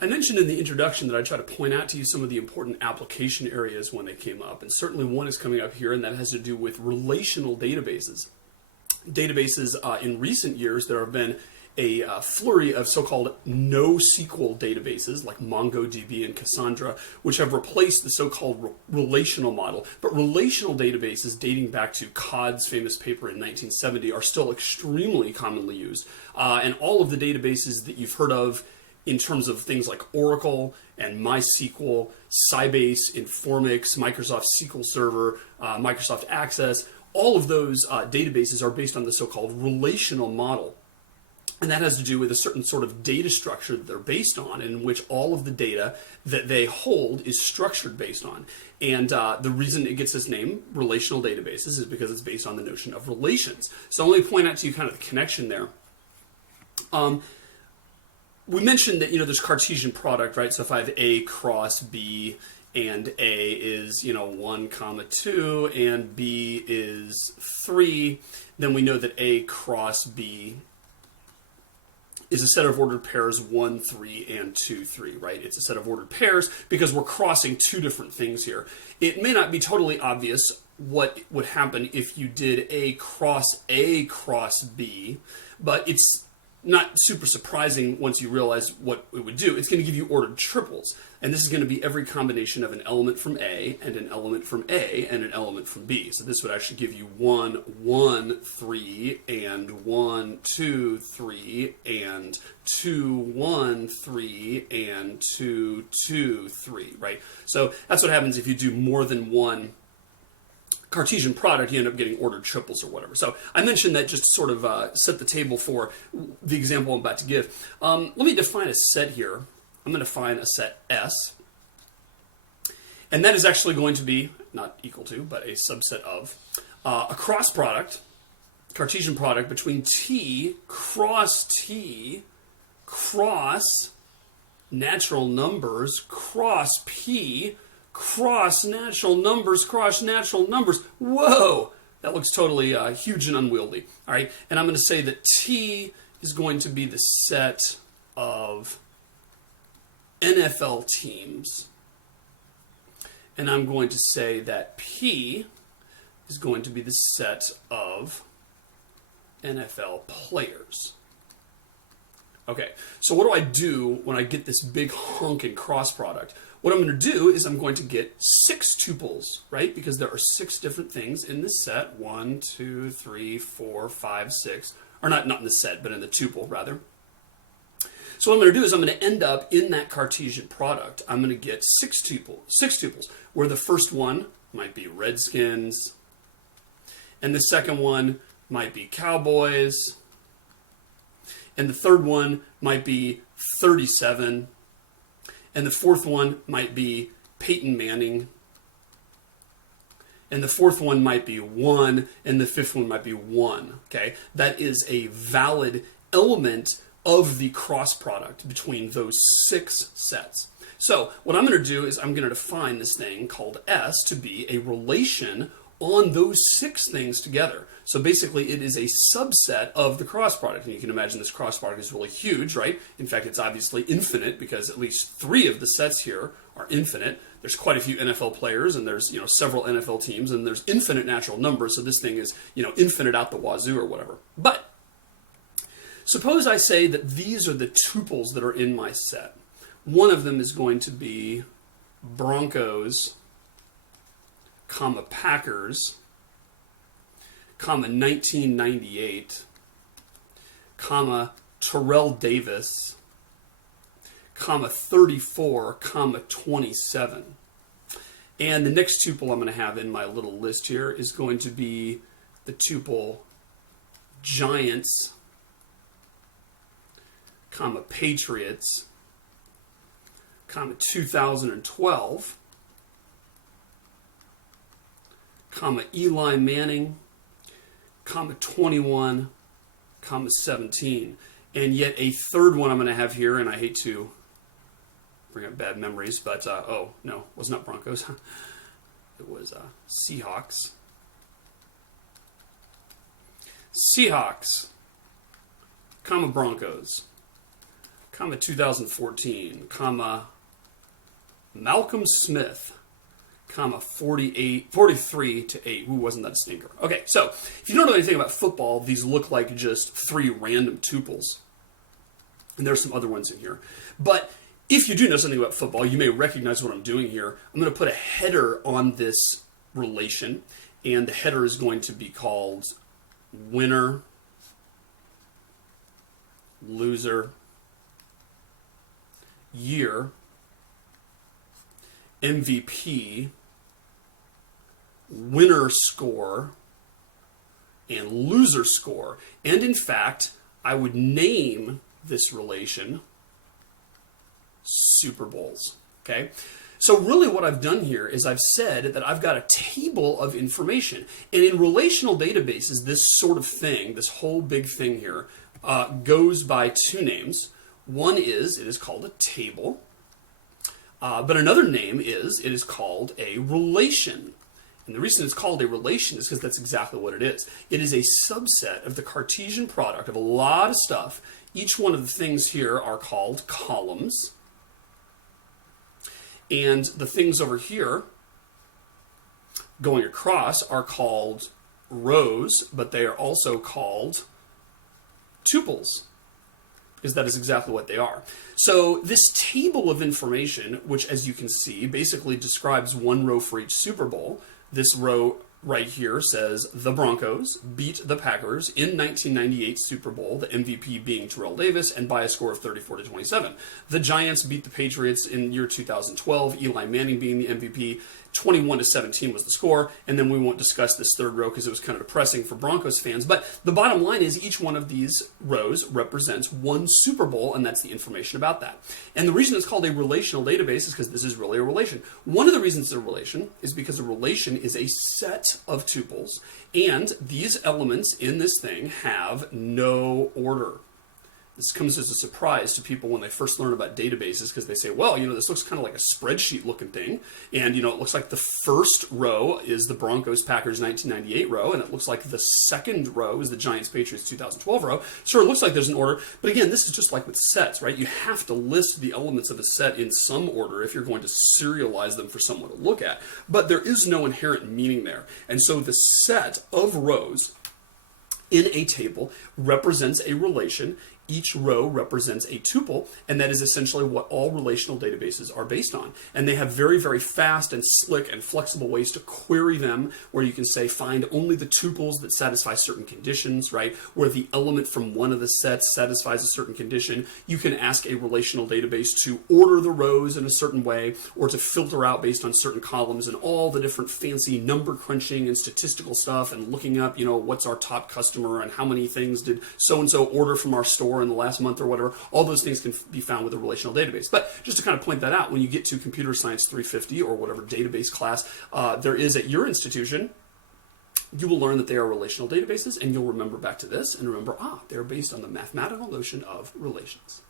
I mentioned in the introduction that I try to point out to you some of the important application areas when they came up, and certainly one is coming up here, and that has to do with relational databases. Databases in recent years, there have been a flurry of so-called NoSQL databases like MongoDB and Cassandra, which have replaced the so-called relational model. But relational databases dating back to Codd's famous paper in 1970 are still extremely commonly used. And all of the databases that you've heard of in terms of things like Oracle and MySQL, Sybase, Informix, Microsoft SQL Server, Microsoft Access, all of those databases are based on the so-called relational model. And that has to do with a certain sort of data structure that they're based on, in which all of the data that they hold is structured based on. And the reason it gets this name, relational databases, is because it's based on the notion of relations. So let me point out to you kind of the connection there. We mentioned that, there's Cartesian product, right? So if I have A cross B, and A is, 1, 2, and B is 3, then we know that A cross B is a set of ordered pairs 1, 3, and 2, 3, right? It's a set of ordered pairs because we're crossing two different things here. It may not be totally obvious what would happen if you did A cross B, but it's not super surprising once you realize what it would do. It's going to give you ordered triples. And this is going to be every combination of an element from A and an element from A and an element from B. So this would actually give you 1, 1, 3, and 1, 2, 3, and 2, 1, 3, and 2, 2, 3, right? So that's what happens if you do more than one Cartesian product, you end up getting ordered triples or whatever. So I mentioned that just to sort of set the table for the example I'm about to give. Let me define a set here. I'm going to define a set S. And that is actually going to be, not equal to, but a subset of, a cross product, Cartesian product between T cross natural numbers cross P cross natural numbers. Whoa! That looks totally huge and unwieldy. All right, and I'm going to say that T is going to be the set of NFL teams. And I'm going to say that P is going to be the set of NFL players. Okay, so what do I do when I get this big honking cross product? What I'm going to do is I'm going to get 6 tuples, right? Because there are 6 different things in this set. 1, 2, 3, 4, 5, 6. Or not in the set, but in the tuple, rather. So what I'm going to do is I'm going to end up in that Cartesian product. I'm going to get 6 tuples, where the first one might be Redskins, and the second one might be Cowboys, and the third one might be 37, and the fourth one might be Peyton Manning, and the fourth one might be 1, and the fifth one might be 1. Okay, that is a valid element of the cross product between those 6 sets. So what I'm going to do is I'm going to define this thing called S to be a relation on those 6 things together. So basically it is a subset of the cross product. And you can imagine this cross product is really huge, right? In fact, it's obviously infinite because at least 3 of the sets here are infinite. There's quite a few NFL players, and there's several NFL teams, and there's infinite natural numbers. So this thing is infinite out the wazoo or whatever. But suppose I say that these are the tuples that are in my set. One of them is going to be Broncos, comma Packers, comma 1998, comma Terrell Davis, comma 34, comma 27. And the next tuple I'm going to have in my little list here is going to be the tuple Giants, comma Patriots, comma 2012, comma Eli Manning, comma 21, comma 17. And yet a third one I'm going to have here, and I hate to bring up bad memories, but, oh, no, it was not Broncos. It was Seahawks. Seahawks, comma Broncos, comma 2014, comma Malcolm Smith, comma 43 to 8. Ooh, wasn't that a stinker? Okay, so if you don't know anything about football, these look like just 3 random tuples. And there's some other ones in here. But if you do know something about football, you may recognize what I'm doing here. I'm going to put a header on this relation, and the header is going to be called winner, loser, year, MVP, winner score, and loser score. And in fact, I would name this relation Super Bowls. Okay? So really what I've done here is I've said that I've got a table of information. And in relational databases, this sort of thing, this whole big thing here, goes by 2 names. One is, it is called a table. But another name is, it is called a relation. And the reason it's called a relation is because that's exactly what it is. It is a subset of the Cartesian product of a lot of stuff. Each one of the things here are called columns. And the things over here going across are called rows, but they are also called tuples, because that is exactly what they are. So this table of information, which as you can see, basically describes 1 row for each Super Bowl. This row right here says the Broncos beat the Packers in 1998 Super Bowl, the MVP being Terrell Davis, and by a score of 34-27. The Giants beat the Patriots in year 2012, Eli Manning being the MVP. 21-17 was the score, and then we won't discuss this third row because it was kind of depressing for Broncos fans. But the bottom line is each one of these rows represents 1 Super Bowl, and that's the information about that. And the reason it's called a relational database is because this is really a relation. One of the reasons it's a relation is because a relation is a set of tuples, and these elements in this thing have no order. This comes as a surprise to people when they first learn about databases because they say, well, this looks kind of like a spreadsheet looking thing. And, it looks like the first row is the Broncos-Packers 1998 row, and it looks like the second row is the Giants-Patriots 2012 row. Sure, it looks like there's an order, but again, this is just like with sets, right? You have to list the elements of a set in some order if you're going to serialize them for someone to look at. But there is no inherent meaning there. And so the set of rows in a table represents a relation. Each row represents a tuple, and that is essentially what all relational databases are based on. And they have very, very fast and slick and flexible ways to query them, where you can say find only the tuples that satisfy certain conditions, right? Where the element from one of the sets satisfies a certain condition. You can ask a relational database to order the rows in a certain way, or to filter out based on certain columns, and all the different fancy number crunching and statistical stuff, and looking up, what's our top customer and how many things did so-and-so order from our store in the last month or whatever. All those things can be found with a relational database. But just to kind of point that out, when you get to Computer Science 350 or whatever database class there is at your institution, you will learn that they are relational databases, and you'll remember back to this and remember, they're based on the mathematical notion of relations.